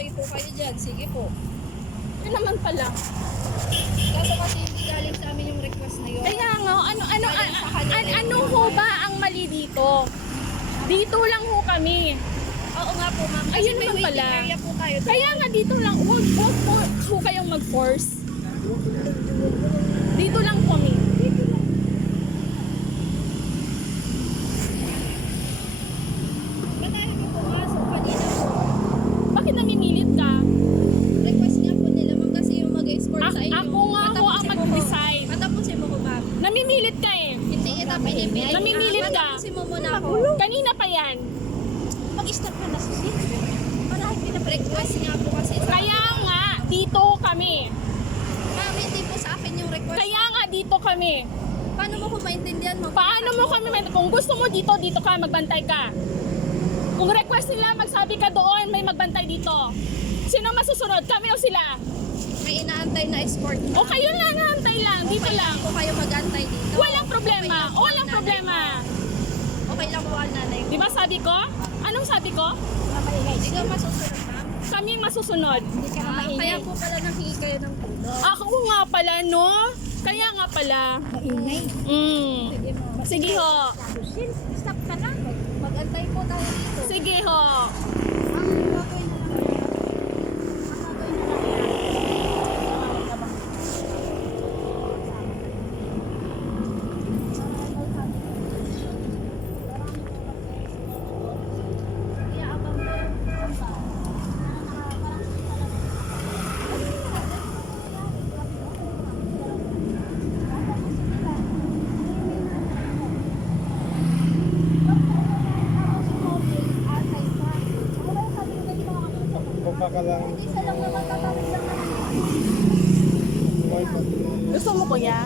okay po kayo dyan, sige po. Yun naman pala. Kaso kasi hindi galing sa amin yung request na yun. Kaya nga, ano, ano, an, an, ano ho ba ang mali dito? Dito lang ho kami. Oo nga po, ma'am. Ayun naman pala. Area po kayo. Kaya nga dito lang, huwag, huwag po, po kayong mag-force. Dito lang kami. Namimilit ka eh. Hindi kita pinipilit. Namimilit ka. Patapusin mo muna ako. Kanina pa yan. Mag-stop ka na susin. Para hindi na request nga po kasi Kaya nga, dito kami. Ma'am, hindi po sa akin yung request. Kaya nga dito kami. Paano mo ko maintindihan? Paano mo kami, kung gusto mo dito, dito ka, magbantay ka. Kung request nila, magsabi ka doon, may magbantay dito. Sino masusunod? Kami o sila? May inaantay na escort. O kayo lang, nantay lang, dito okay lang. po kayo mag-antay dito. Walang problema, Okay lang walang problema. Okay lang po ang nanay ko. Di ba sabi ko? Anong sabi ko? Hindi ka masusunod ma'am. Kami yung masusunod. Ah, kaya po pala nanghingi kayo ng tulong. Ako nga pala, no? Kaya nga pala. Maingay. Mm. Sige mo. Sige ho. Stop ka na. Oh. Buhay pa. Gusto mo kuya?